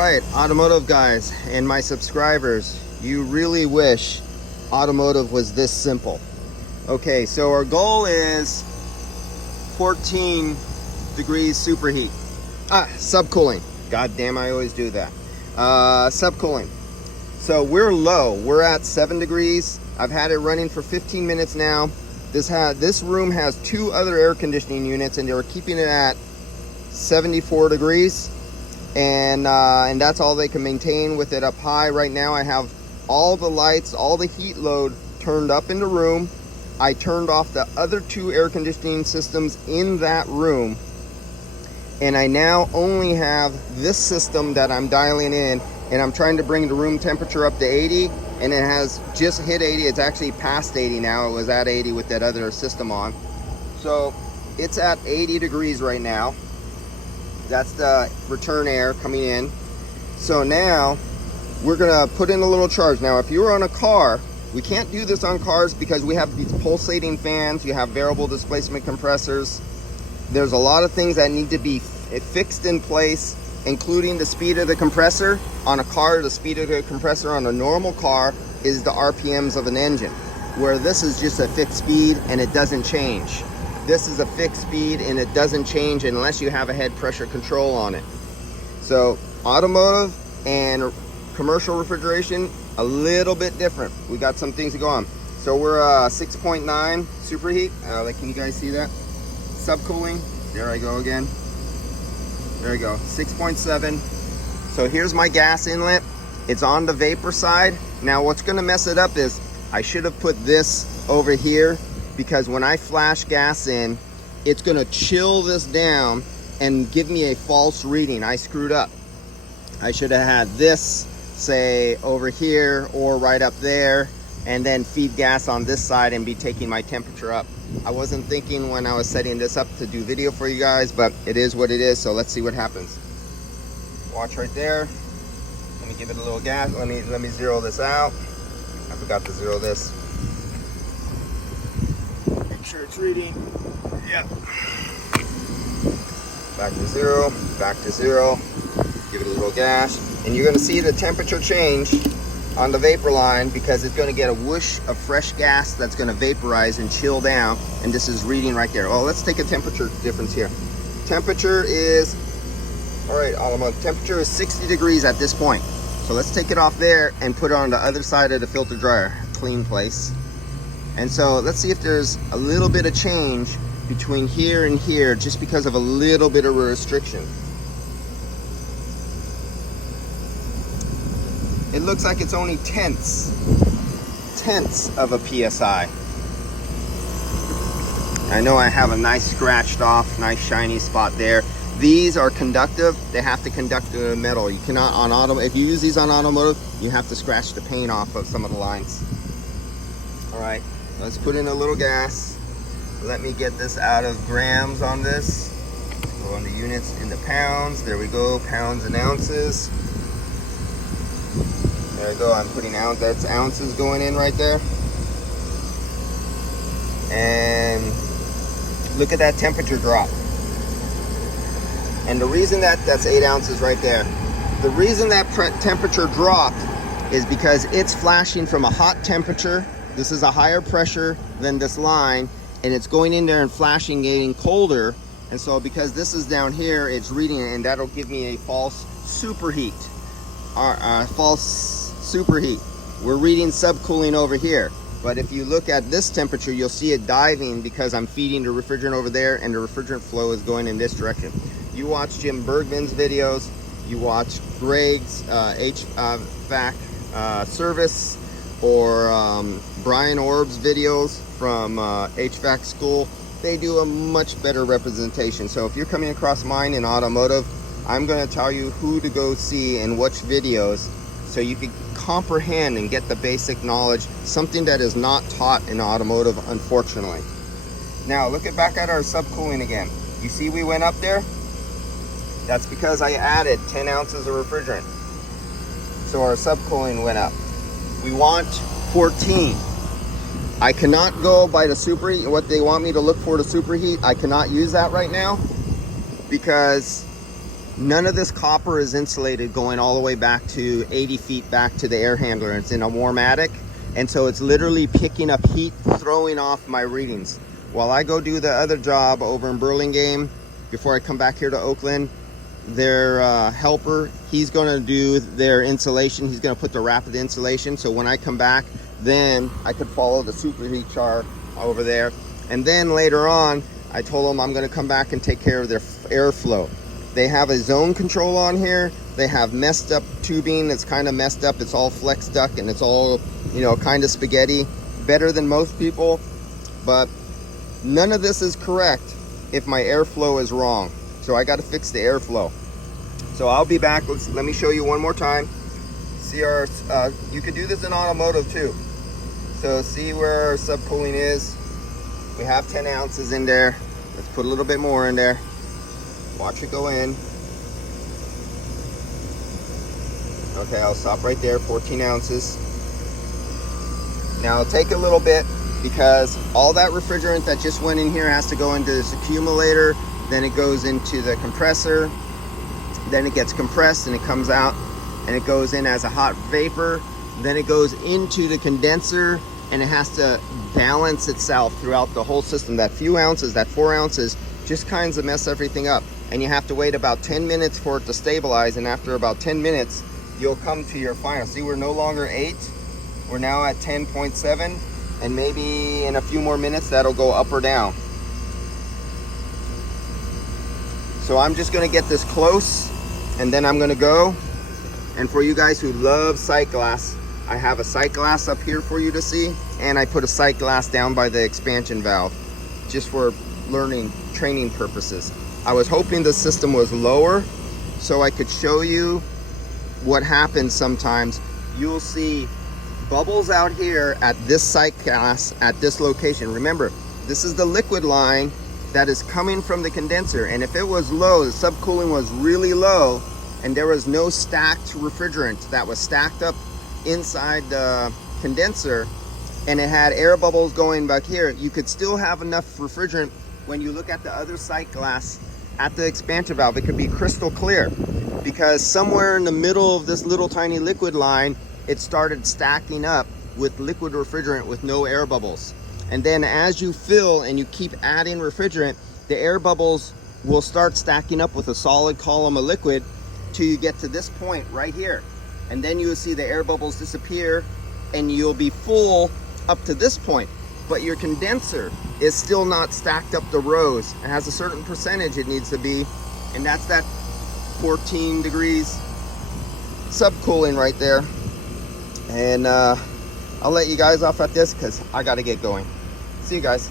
right, automotive guys and my subscribers, you really wish automotive was this simple. Okay, so our goal is 14 degrees superheat. Subcooling. God damn, I always do that. Subcooling. So we're low. We're at 7 degrees. I've had it running for 15 minutes now. This room has 2 other air conditioning units, and they were keeping it at 74 degrees. And that's all they can maintain with it up high. Right now I have all the lights, all the heat load turned up in the room. I turned off the other 2 air conditioning systems in that room, and I now only have this system that I'm dialing in, and I'm trying to bring the room temperature up to 80, and it has just hit 80. It's actually past 80 now. It was at 80 with that other system on. So it's at 80 degrees right now. That's the return air coming in. So now we're gonna put in a little charge. Now, if you were on a car, we can't do this on cars because we have these pulsating fans, you have variable displacement compressors. There's a lot of things that need to be fixed in place, including the speed of the compressor. On a car, the speed of the compressor on a normal car is the RPMs of an engine, where this is just a fixed speed and it doesn't change. This is a fixed speed and it doesn't change unless you have a head pressure control on it. So automotive and commercial refrigeration, a little bit different. We got some things to go on. So we're 6.9 superheat. Can you guys see that? Subcooling. There I go again. There we go. 6.7. So here's my gas inlet. It's on the vapor side. Now what's going to mess it up is I should have put this over here, because when I flash gas in, it's going to chill this down and give me a false reading. I screwed up. I should have had this, say, over here or right up there, and then feed gas on this side and be taking my temperature up. I wasn't thinking when I was setting this up to do video for you guys, but it is what it is. So let's see what happens. Watch right there. Let me give it a little gas. Let me zero this out. I forgot to zero this. Make sure it's reading. Yep. Back to zero. Back to zero. Give it a little gas, and you're going to see the temperature change on the vapor line, because it's going to get a whoosh of fresh gas that's going to vaporize and chill down, and this is reading right there. Oh, let's take a temperature difference here. Temperature is, all right, temperature is 60 degrees at this point. So let's take it off there and put it on the other side of the filter dryer, clean place. And so let's see if there's a little bit of change between here and here, just because of a little bit of a restriction. It looks like it's only tenths of a PSI. I know I have a nice scratched off, nice shiny spot there. These are conductive. They have to conduct the metal. You cannot on auto. If you use these on automotive, you have to scratch the paint off of some of the lines. All right, let's put in a little gas. Let me get this out of grams on this. Go on the units into pounds. There we go, pounds and ounces. There we go, I'm putting that's ounces going in right there. And look at that temperature drop. And the reason that's 8 ounces right there. The reason that temperature dropped is because it's flashing from a hot temperature. This is a higher pressure than this line, and it's going in there and flashing, getting colder. And so because this is down here, it's reading it, and that'll give me a false superheat. False superheat. We're reading subcooling over here, but if you look at this temperature, you'll see it diving because I'm feeding the refrigerant over there, and the refrigerant flow is going in this direction. You watch Jim Bergman's videos, you watch Greg's HVAC service, or Brian Orb's videos from HVAC school. They do a much better representation. So if you're coming across mine in automotive, I'm going to tell you who to go see and which videos, so you can comprehend and get the basic knowledge, something that is not taught in automotive, unfortunately. Now look back at our subcooling again. You see we went up there? That's because I added 10 ounces of refrigerant. So our subcooling went up. We want 14. I cannot go by the superheat, what they want me to look for, the superheat. I cannot use that right now because None of this copper is insulated going all the way back to 80 feet back to the air handler. It's in a warm attic, and so it's literally picking up heat, throwing off my readings. While I go do the other job over in Burlingame, before I come back here to Oakland, their helper, he's going to do their insulation. He's going to put the rapid insulation, so when I come back, then I could follow the superheat chart over there. And then later on, I told them I'm going to come back and take care of their airflow. They have a zone control on here. They have messed up tubing that's kind of messed up. It's all flex duct and it's all, you know, kind of spaghetti. Better than most people, but none of this is correct if my airflow is wrong. So I got to fix the airflow. So I'll be back. Let me show you one more time. See our, you could do this in Automotive too. So see where our subcooling is. We have 10 ounces in there. Let's put a little bit more in there. Watch it go in. Okay, I'll stop right there, 14 ounces. Now it'll take a little bit because all that refrigerant that just went in here has to go into this accumulator, then it goes into the compressor, then it gets compressed and it comes out and it goes in as a hot vapor, then it goes into the condenser and it has to balance itself throughout the whole system. That few ounces, that 4 ounces, just kinds of mess everything up. And you have to wait about 10 minutes for it to stabilize, and after about 10 minutes, you'll come to your final. See, we're no longer 8, we're now at 10.7, and maybe in a few more minutes that'll go up or down. So I'm just gonna get this close, and then I'm gonna go. And for you guys who love sight glass, I have a sight glass up here for you to see, and I put a sight glass down by the expansion valve, just for learning, training purposes. I was hoping the system was lower so I could show you what happens sometimes. You'll see bubbles out here at this sight glass at this location. Remember, this is the liquid line that is coming from the condenser, and if it was low, the subcooling was really low, and there was no stacked refrigerant that was stacked up inside the condenser, and it had air bubbles going back here, you could still have enough refrigerant. When you look at the other sight glass at the expansion valve, it could be crystal clear, because somewhere in the middle of this little tiny liquid line, it started stacking up with liquid refrigerant with no air bubbles. And then as you fill and you keep adding refrigerant, the air bubbles will start stacking up with a solid column of liquid till you get to this point right here. And then you'll see the air bubbles disappear and you'll be full up to this point. But your condenser is still not stacked up the rows. It has a certain percentage it needs to be, and that's that 14 degrees subcooling right there. And I'll let you guys off at this because I got to get going. See you guys.